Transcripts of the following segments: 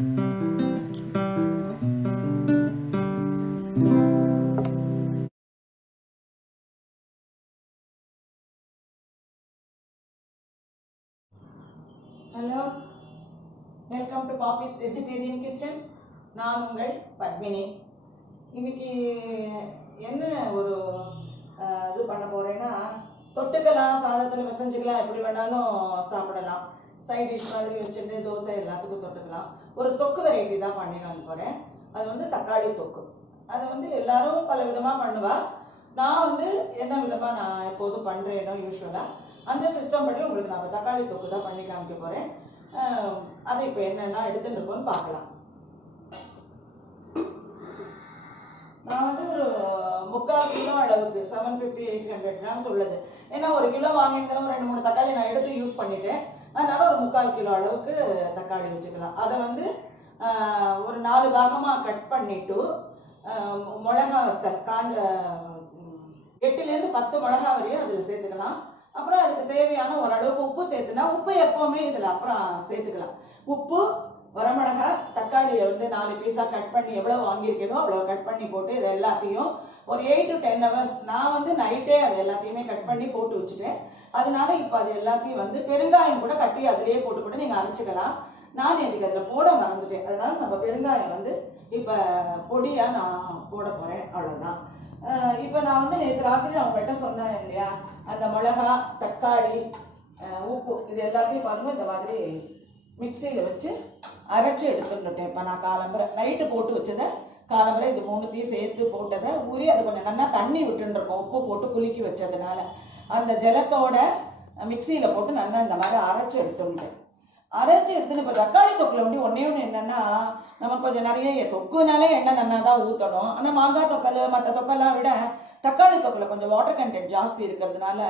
Hello, welcome to Poppy's Vegetarian Kitchen. நான் உங்கள் பத்மினி. இன்னைக்கு என்ன ஒரு இது பண்ண போறேன்னா, தொட்டுக்கலாம், சாதத்தில் பிசைஞ்சுக்கலாம், எப்படி வேணாலும் சாப்பிடலாம். சைட் டிஷ் மாதிரி வச்சுட்டு தோசை எல்லாத்துக்கும் தொட்டுக்கலாம். ஒரு தொக்கு வெரைட்டி தான் பண்ணி நான் போகிறேன். அது வந்து தக்காளி தொக்கு. அதை வந்து எல்லாரும் பல விதமாக பண்ணுவா. நான் வந்து என்ன விதமாக நான் எப்போதும் பண்ணுறேனோ யூஸ்வலாக அந்த சிஸ்டம் படி உங்களுக்கு நான் தக்காளி தொக்கு தான் பண்ணி காமிக்க போகிறேன். அதை இப்போ என்னென்னா எடுத்துட்டு இருக்கோன்னு பார்க்கலாம். நான் வந்து ஒரு 3/4 கிலோ அளவுக்கு 750-800 கிராம்ஸ் உள்ளது. ஏன்னா ஒரு கிலோ வாங்கியிருந்தாலும் 2-3 தக்காளி நான் எடுத்து யூஸ் பண்ணிட்டேன். அதனால ஒரு 3/4 கிலோ அளவுக்கு தக்காளி வச்சுக்கலாம். அதை வந்து ஒரு 4 பாகமாக கட் பண்ணிட்டு மிளகா காஞ்ச 8லேருந்து 10 மிளகா வரையும் அதில் சேர்த்துக்கலாம். அப்புறம் அதுக்கு தேவையான ஓரளவுக்கு உப்பு சேர்த்துனா, உப்பு எப்போவுமே இதில் அப்புறம் சேர்த்துக்கலாம். உப்பு, வரமிளகா, தக்காளியை வந்து 4 பீஸாக கட் பண்ணி எவ்வளோ வாங்கியிருக்கேனோ அவ்வளோ கட் பண்ணி போட்டு இது எல்லாத்தையும் ஒரு 8 to 10 hours நான் வந்து நைட்டே அது எல்லாத்தையுமே கட் பண்ணி போட்டு வச்சுட்டேன். அதனால இப்போ அது எல்லாத்தையும் வந்து பெருங்காயம் கூட கட்டி அதிலேயே போட்டு கூட நீங்கள் அரைச்சிக்கலாம். நான் இதுக்கு அதில் போட மறந்துட்டேன். அதனால நம்ம பெருங்காயம் வந்து இப்போ பொடியாக நான் போட போகிறேன், அவ்வளோதான். இப்போ நான் வந்து நேற்று ராத்திரி அவங்ககிட்ட சொன்னேன் இல்லையா, அந்த மிளகா, தக்காளி, உப்பு இது எல்லாத்தையும் பாருங்கள் இந்த மாதிரி மிக்சியில் வச்சு அரைச்சி எடுத்துட்டேன். இப்போ நான் காலம்பரை நைட்டு போட்டு வச்சதை காலம்பரை இது 3த்தையும் சேர்த்து போட்டதை ஊறி அதை கொஞ்சம் நல்லா தண்ணி விட்டுருக்கோம், உப்பு போட்டு குலுக்கி வச்சதுனால. அந்த ஜலத்தோட மிக்சியில் போட்டு நல்லா இந்த மாதிரி அரைச்சி எடுத்துட்டேன். அரைச்சி எடுத்துன்னு இப்போ தக்காளி தொக்கில் வந்து ஒன்றே ஒன்று என்னென்னா, நமக்கு கொஞ்சம் நிறைய தொக்குனாலே எண்ணெய் நல்லா தான் ஊற்றணும். ஆனால் மாங்காய் தொக்கல் மற்ற தொக்கெல்லாம் விட தக்காளி தொக்கில் கொஞ்சம் வாட்டர் கண்டென்ட் ஜாஸ்தி இருக்கிறதுனால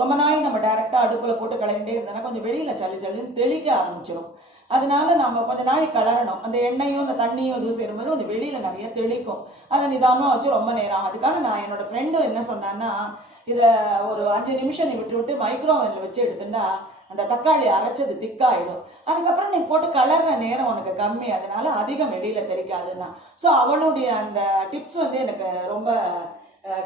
ரொம்ப நாள் நம்ம டைரெக்டாக அடுப்பில் போட்டு கலக்கிட்டே இருந்தோம்னா கொஞ்சம் வெளியில் சளின்னு தெளிக்க ஆரம்பிச்சிடும். அதனால நம்ம கொஞ்சம் நாளைக்கு கலரணும். அந்த எண்ணெயும் அந்த தண்ணியும் இதுவும் சேரும்போது கொஞ்சம் வெளியில் நிறைய தெளிக்கும். அதை நிதானமாக வச்சு ரொம்ப நேரம். அதுக்காக நான் என்னோட ஃப்ரெண்டு என்ன சொன்னான்னா, இதை ஒரு 5 நிமிஷம் நீ விட்டு மைக்ரோவேவில் வச்சு எடுத்துட்டா அந்த தக்காளி அரைச்சது திக்காயிடும். அதுக்கப்புறம் நீ போட்டு கலர்ற நேரம் உனக்கு கம்மி, அதனால அதிகம் வெளியில் தெளிக்காதுன்னா. ஸோ அவளுடைய அந்த டிப்ஸ் வந்து எனக்கு ரொம்ப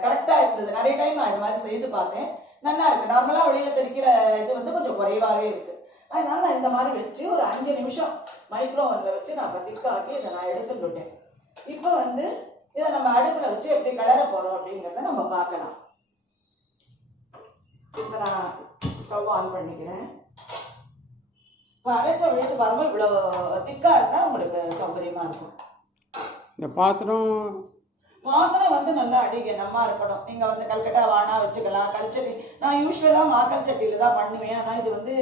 கரெக்டாக இருந்தது. நிறைய டைம் நான் இது மாதிரி செய்து பார்த்தேன், நல்லா இருக்குது. நார்மலாக வெளியில் தெளிக்கிற இது வந்து கொஞ்சம் குறைவாகவே இருக்குது. அதனால நான் இந்த மாதிரி வச்சு ஒரு 5 நிமிஷம் மைக்ரோவேவில் வச்சு நான் இப்போ திக்காக்கி இதை நான் எடுத்துட்டு விட்டேன். இப்போ வந்து இதை நம்ம அடுப்பில் வச்சு எப்படி கலர போகிறோம் அப்படிங்கிறத நம்ம பார்க்கலாம். இப்போ நான் ஸ்டவ் ஆன் பண்ணிக்கிறேன். இப்போ அரைச்ச விழுத்து பாருங்கள், இவ்வளோ திக்காக இருந்தால் உங்களுக்கு சௌகரியமாக இருக்கும். இந்த பாத்திரம் வந்து நல்லா அடிகனமாக இருக்கணும். நீங்கள் வந்து கல்கட்டா வானா வச்சுக்கலாம், கல்ச்சட்டி. நான் யூஸ்வலாக மாக்கல் சட்டியில் தான் பண்ணுவேன். ஆனால் இது வந்து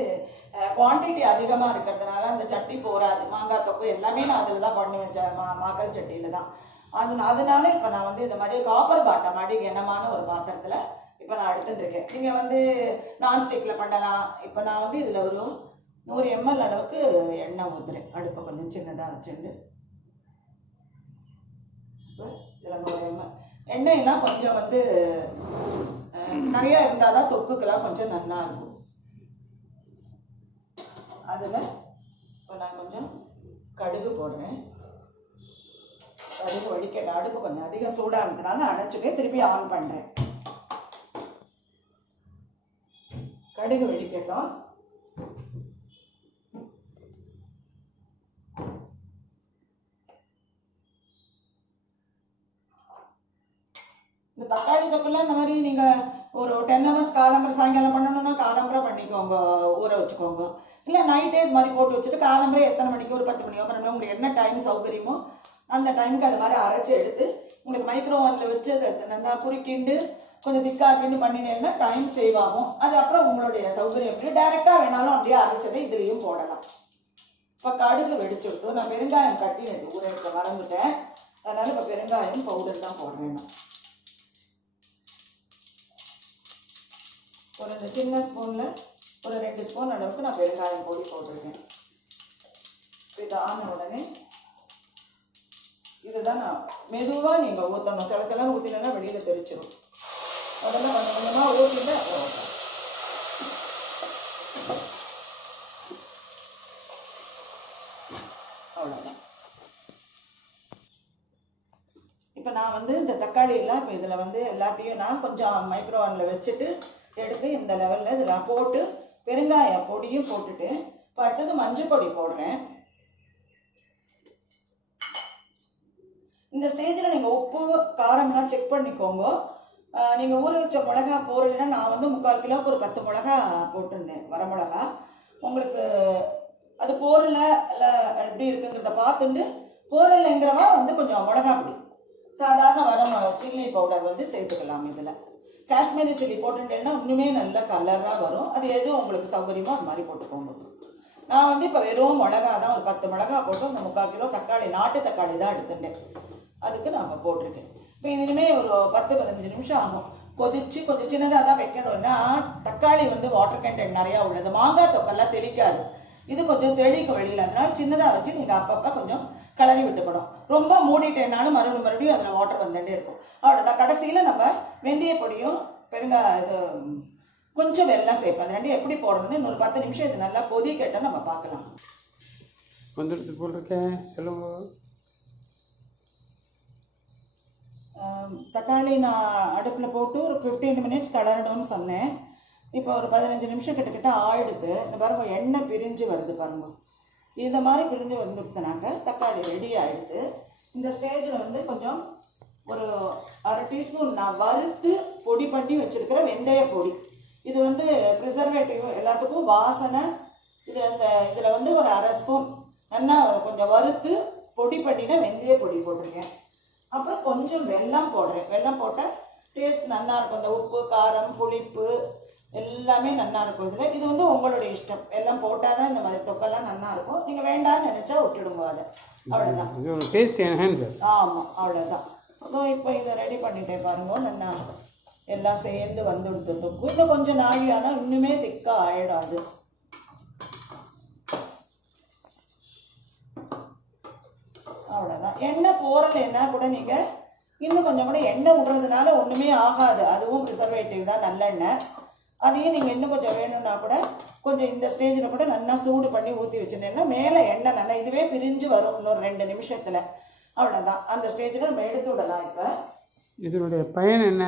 குவான்டிட்டி அதிகமாக இருக்கிறதுனால அந்த சட்டி போகாது. மாங்காய் தொக்கு எல்லாமே நான் அதில் தான் பண்ணுவேன், மாக்கல் சட்டியில் தான். அதனால இப்போ நான் வந்து இந்த மாதிரி காப்பர் பாட்டம் அடிகனமான ஒரு பாத்திரத்தில் இப்போ நான் எடுத்துட்டு இருக்கேன். நீங்கள் வந்து நான்ஸ்டிக்கில் பண்ணலாம். இப்போ நான் வந்து இதில் ஒரு 100 ml அளவுக்கு எண்ணெய் ஊற்றுறேன். அடுப்பை கொஞ்சம் சின்னதாக வச்சுட்டு இப்போ இதில் 100 ml எண்ணெய்னா கொஞ்சம் வந்து நிறையா இருந்தால் தான் தொக்குக்கெல்லாம் கொஞ்சம் நல்லா இருக்கும். அதில் இப்போ நான் கொஞ்சம் கடுகு போடுறேன். கடுகு வடிக்கட்ட அடுப்பு கொஞ்சம் அதிகம் சூடானதுனால அடைச்சிட்டு திருப்பி ஆன் பண்ணுறேன். கடுகு வெடிக்கட்டும். இந்த தக்காளி தொக்குலாம் இந்த மாதிரி நீங்கள் ஒரு 10 hours காலம்பரை சாயங்காலம் பண்ணணும்னா காலம்பரை பண்ணிக்கோங்க, ஊற வச்சுக்கோங்க. இல்லை நைட்டே இது மாதிரி போட்டு வச்சுட்டு காலம்பரை எத்தனை மணிக்கு, ஒரு 10 மணியோ 12 உங்களுக்கு என்ன டைம் சௌகரியமோ அந்த டைமுக்கு அது மாதிரி அரைச்சி எடுத்து உங்களுக்கு மைக்ரோவேவில் வச்சு அதை நல்லா குறுக்கிண்டு கொஞ்சம் திக்காக்கிண்டு பண்ணினேன்னா டைம் சேவ் ஆகும். அது அப்புறம் உங்களுடைய சௌகரியம் எப்படி டைரெக்டாக வேணாலும் அப்படியே அரைச்சதை இதுலேயும் போடலாம். இப்போ கடுகு வெடிச்சுட்டு நான் பெருங்காயம் கட்டி ஊற வைக்க மறந்துட்டேன். அதனால் இப்போ பெருங்காயம் பவுடர் தான் போடுறேன். ஒரு இந்த சின்ன ஸ்பூனில் ஒரு 2 ஸ்பூன் அளவுக்கு நான் பெருங்காயம் பொடி போட்டிருக்கேன். இது ஆன உடனே இதுதான் நான் மெதுவாக நீங்கள் ஊற்றணும். சில ஊற்றினா வெளியில் தெரிச்சிடும். அதெல்லாம் கொஞ்சம் கொஞ்சமாக ஊற்றிட்டு அவ்வளோதான். இப்போ நான் வந்து இந்த தக்காளியெல்லாம் இப்போ இதில் வந்து எல்லாத்தையும் நான் கொஞ்சம் மைக்ரோவனில் வச்சுட்டு எடுத்து இந்த லெவலில் இதில் போட்டு பெருங்காய பொடியும் போட்டுட்டு இப்போ அடுத்தது மஞ்சள் பொடி போடுறேன். இந்த ஸ்டேஜில் நீங்கள் உப்பு காரம்லாம் செக் பண்ணிக்கோங்க. நீங்கள் ஊற வச்ச மிளகா போடுறதுன்னா நான் வந்து 3/4 கிலோவுக்கு ஒரு 10 மிளகா போட்டிருந்தேன், வர மிளகா. உங்களுக்கு அது போடல இல்லை எப்படி இருக்குங்கிறத பார்த்துட்டு போடலைங்கிறவா வந்து கொஞ்சம் மிளகா பொடி சாதாரண வர சில்லி பவுடர் வந்து சேர்த்துக்கலாம். இதில் காஷ்மீரி சில்லி போட்டுட்டேன்னா இன்னுமே நல்ல கலராக வரும். அது எதுவும் உங்களுக்கு சௌகரியமோ அது மாதிரி போட்டுக்கோங்க. நான் வந்து இப்போ வெறும் மிளகா தான் ஒரு 10 மிளகா போட்டு அந்த 3/4 கிலோ தக்காளி, நாட்டு தக்காளி தான் எடுத்துட்டேன், அதுக்கு நான் போட்டிருக்கேன். இப்போ இதுவுமே ஒரு 10-15 நிமிஷம் ஆகும். கொதிச்சு கொஞ்சம் சின்னதாக தான் வைக்கணும்னா தக்காளி வந்து வாட்டர் கண்டென்ட் நிறையா உள்ளது. மாங்காய் தொக்கெல்லாம் தெளிக்காது, இது கொஞ்சம் தெளிக்கும் வெளியில். அதனால சின்னதாக வச்சு நீங்கள் அப்பப்போ கொஞ்சம் கிளறி விட்டுக்கணும். ரொம்ப மூடிட்டேனாலும் மறுபடியும் அதில் வாட்டர் வந்துட்டே இருக்கும். அவ்வளோதான். கடைசியில் நம்ம வெந்தய பொடியும் இது கொஞ்சம் வெல்லம் சேர்ப்பேன். அது ரெண்டும் எப்படி போடுறதுன்னு இன்னொரு 10 நிமிஷம் இது நல்லா கொதிக்கட்ட நம்ம பார்க்கலாம். வந்துடுது போல் இருக்கேன், சொல்லுங்க. தக்காளி நான் அடுப்பில் போட்டு ஒரு 15 மினிட்ஸ் கிளறணும்னு சொன்னேன். இப்போ ஒரு 15 நிமிஷம் கிட்டத்தட்ட ஆயிடுது. இந்த பாருங்க எண்ணெய் பிரிஞ்சு வருது பாருங்க. இந்த மாதிரி பிரிஞ்சு வந்துடுதுனாக்க தக்காளி ரெடி ஆகிடுது. இந்த ஸ்டேஜில் வந்து கொஞ்சம் ஒரு 1/2 டீஸ்பூன் நான் வறுத்து பொடி பண்ணி வச்சுருக்கிற வெந்தய பொடி, இது வந்து ப்ரிசர்வேட்டிவ் எல்லாத்துக்கும் வாசனை. இதில் வந்து ஒரு 1/2 ஸ்பூன் நல்லா கொஞ்சம் வறுத்து பொடி பண்ணினா வெந்தய பொடி போட்டிருக்கேன். அப்புறம் கொஞ்சம் வெல்லம் போடுறேன். வெல்லம் போட்டால் டேஸ்ட் நல்லா இருக்கும். அந்த உப்பு காரம் புளிப்பு எல்லாமே நல்லா இருக்கும் இதில். இது வந்து உங்களுடைய இஷ்டம், வெல்லம் போட்டால் தான் இந்த மாதிரி தொக்கெல்லாம் நல்லா இருக்கும். நீங்கள் வேண்டாம்னு நினச்சா விட்டுடுங்க அதை, அவ்வளோதான். இது ஒரு டேஸ்ட் என்ஹான்சர். ஆமாம், அவ்வளோதான். இப்போ இதை ரெடி பண்ணிட்டேன் பாருங்க. நல்லா எல்லாம் சேர்ந்து வந்துடுத்து தொக்கு. இன்னும் கொஞ்சம் நாழி ஆனால் இன்னுமே திக்காக ஆகிடும் அது. அவ்வளோதான். எண்ணெய் போறலைன்னா கூட நீங்கள் இன்னும் கொஞ்சம் கூட எண்ணெய் விடுறதுனால ஒன்றுமே ஆகாது, அதுவும் ப்ரிசர்வேட்டிவ் தான், நல்லெண்ணெய். அதையும் நீங்கள் இன்னும் கொஞ்சம் வேணும்னா கூட கொஞ்சம் இந்த ஸ்டேஜில் கூட நல்லா சூடு பண்ணி ஊற்றி வச்சுருந்தீங்கன்னா மேலே எண்ணெய் நல்லா இதுவே பிரிஞ்சு வரும் இன்னொரு 2 நிமிஷத்தில். அவ்வளோதான். அந்த ஸ்டேஜில் நம்ம எடுத்து விடலாம். இப்போ இதனுடைய பயன் என்ன?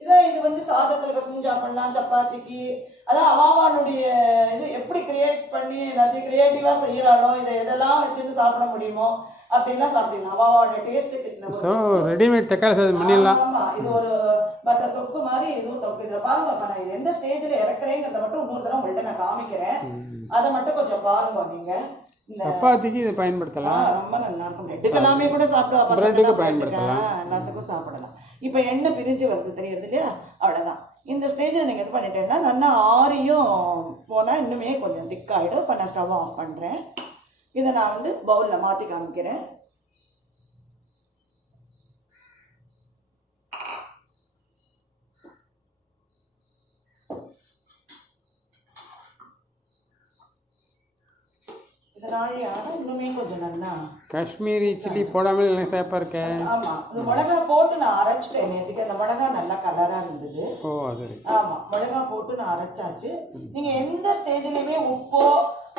இது வந்து சாதத்தில் பசங்க சாப்பிடலாம், சப்பாத்திக்கு. அதான் அவாவாளுடைய இது எப்படி கிரியேட் பண்ணி எல்லாத்தையும் கிரியேட்டிவாக செய்கிறாளோ, இதை எதெல்லாம் வச்சுட்டு சாப்பிட முடியுமோ அப்படின்லாம் சாப்பிடலாம். அவாவோட டேஸ்ட்டுக்கு. ஸோ ரெடிமேட் தக்காளி சாதம் பண்ணிடலாம். ஆமாம், இது ஒரு மற்ற தொக்கு மாதிரி இதுவும் தொக்கு. இதில் பாருங்க, இப்போ நான் எந்த ஸ்டேஜில் இறக்குறேங்கிறத மட்டும் இன்னொரு தடவை உங்கள்கிட்ட நான் காமிக்கிறேன். அதை மட்டும் கொஞ்சம் பாருங்க. நீங்கள் சப்பாத்திக்கு இதை பயன்படுத்தலாம், ரொம்ப நல்லா இருக்கும். எடுக்கலாமே கூட சாப்பிடலாம், பிரெட்டுக்கு பயன்படுத்தலாம், எல்லாத்துக்கும் சாப்பிடலாம். இப்போ எண்ணெய் பிரிஞ்சு வருது தெரியுது இல்லையா? அவ்வளோதான். இந்த ஸ்டேஜில் நீங்கள் இது பண்ணிட்டேன்னா நல்லா ஆரியும் போனால் இன்னுமே கொஞ்சம் திக்காகிடும். இப்போ நான் ஸ்டவ் ஆஃப் பண்ணுறேன். இதை நான் வந்து பவுலில் மாற்றி காமிக்கிறேன். இதனால இன்னுமே கொஞ்சம் நல்லா காஷ்மீரி சில்லி போடாமல் இல்லை சேப்பாக இருக்கேன். ஆமாம், இந்த மிளகா போட்டு நான் அரைச்சிட்டேன் நேற்றுக்கு. அந்த மிளகா நல்லா கலராக இருந்தது. ஓ, அது ஆமாம், மிளகா போட்டு நான் அரைச்சாச்சு. நீங்கள் எந்த ஸ்டேஜ்லையுமே உப்போ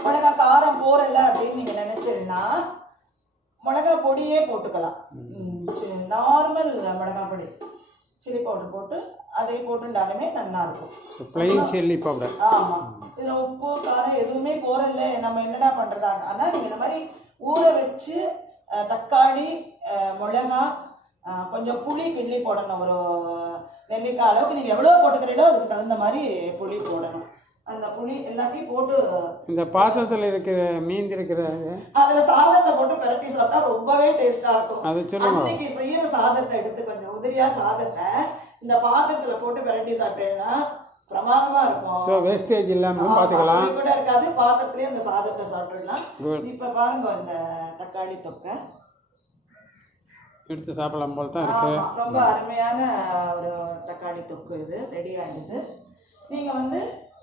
மிளகா காரம் போறல அப்படின்னு நீங்கள் நினைச்சீங்கன்னா மிளகா பொடியே போட்டுக்கலாம். நார்மல் மிளகா பொடி சில்லி பவுடர் போட்டு அதை போட்டுட்டாலுமே நல்லா இருக்கும். Plain chilli powder. ஆமாம், இதில் உப்பு காரம் எதுவுமே போறல. நம்ம என்னடா பண்ணுறதா? ஆனால் நீங்கள் இந்த மாதிரி ஊற வச்சு தக்காளி மிளகா கொஞ்சம் புளி கிள்ளி போடணும். ஒரு நெல்லிக்காய் அளவுக்கு நீங்கள் எவ்வளோ போட்டுக்கிறீங்களோ அதுக்கு தகுந்த மாதிரி புளி போடணும். அந்த புளி எல்லாத்தையும் போட்டு இந்த பாத்திரத்தில் இருக்கிற மீந்து இருக்கிற அதில் சாதத்தை போட்டு பரட்டி சாப்பிட்டா ரொம்பவே டேஸ்டாக இருக்கும். அதை சொல்லுங்க. அன்னைக்கு செய்யற சாதத்தை எடுத்து கொஞ்சம் உதிரியாக சாதத்தை இந்த பாத்திரத்தில் போட்டு பரட்டி சாப்பிட்டேன்னா பிரமாதமாக இருக்கும். ஸோ வேஸ்டேஜ் இல்லாமல் பார்த்துக்கலாம், கூட இருக்காது. பாத்திரத்துலேயே அந்த சாதத்தை சாப்பிட்டுடலாம். இப்போ பாருங்க, இந்த தக்காளி தொக்கை எடுத்து சாப்பிடலாம் போல தான் இருக்கு. ரொம்ப அருமையான ஒரு தக்காளி தொக்கு இது ரெடி ஆகிடுது. நீங்கள் வந்து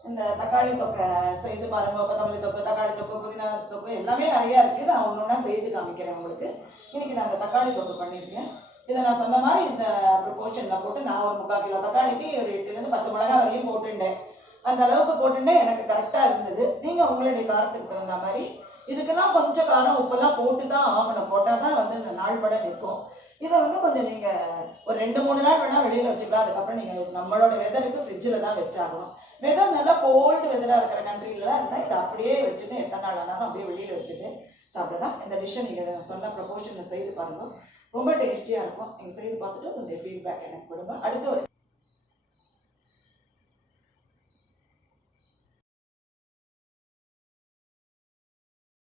இந்த தக்காளி தொக்கை செய்து பாருங்க. கொத்தமல்லி தொக்கு, தக்காளி தொக்கு, புதினா தொக்கு எல்லாமே நிறையா இருக்குது. நான் ஒன்று செய்து காமிக்கிறேன் உங்களுக்கு. இன்றைக்கி நான் இந்த தக்காளி தொக்கு பண்ணியிருக்கேன். இதை நான் சொன்ன மாதிரி இந்த ப்ரொபோர்ஷனில் போட்டு நான் ஒரு 3/4 கிலோ தக்காளிக்கு ஒரு 8 10 மிளகா வரையும் போட்டுட்டேன். அந்த அளவுக்கு போட்டுட்டேன், எனக்கு கரெக்டாக இருந்தது. நீங்கள் உங்களுடைய காரத்துக்கு தகுந்த மாதிரி இதுக்கெல்லாம் கொஞ்சம் காரம் உப்பெல்லாம் போட்டு தான் ஆகணும். போட்டால் தான் வந்து இந்த நாள் படம் நிற்கும். இதை வந்து கொஞ்சம் நீங்கள் ஒரு 2-3 நாள் வேணால் வெளியில் வச்சுக்கலாம். அதுக்கப்புறம் நீங்கள் நம்மளோட வெதருக்கு ஃப்ரிட்ஜில் தான் வச்சாகணும். வெதர் நல்லா கோல்டு வெதராக இருக்கிற கண்ட்ரிலலாம் இருந்தால் இதை அப்படியே வச்சுட்டு எத்தனை நாள் ஆனாலும் அப்படியே வெளியில் வச்சுட்டு சாப்பிடலாம். இந்த டிஷ்ஷை நீங்கள் சொன்ன ப்ரொபோர்ஷனில் செய்து பாருங்கள், ரொம்ப டேஸ்டியாக இருக்கும். நீங்கள் செய்து பார்த்துட்டு உங்களுடைய ஃபீட்பேக் எனக்கு கொடுங்க. அடுத்து ஒரு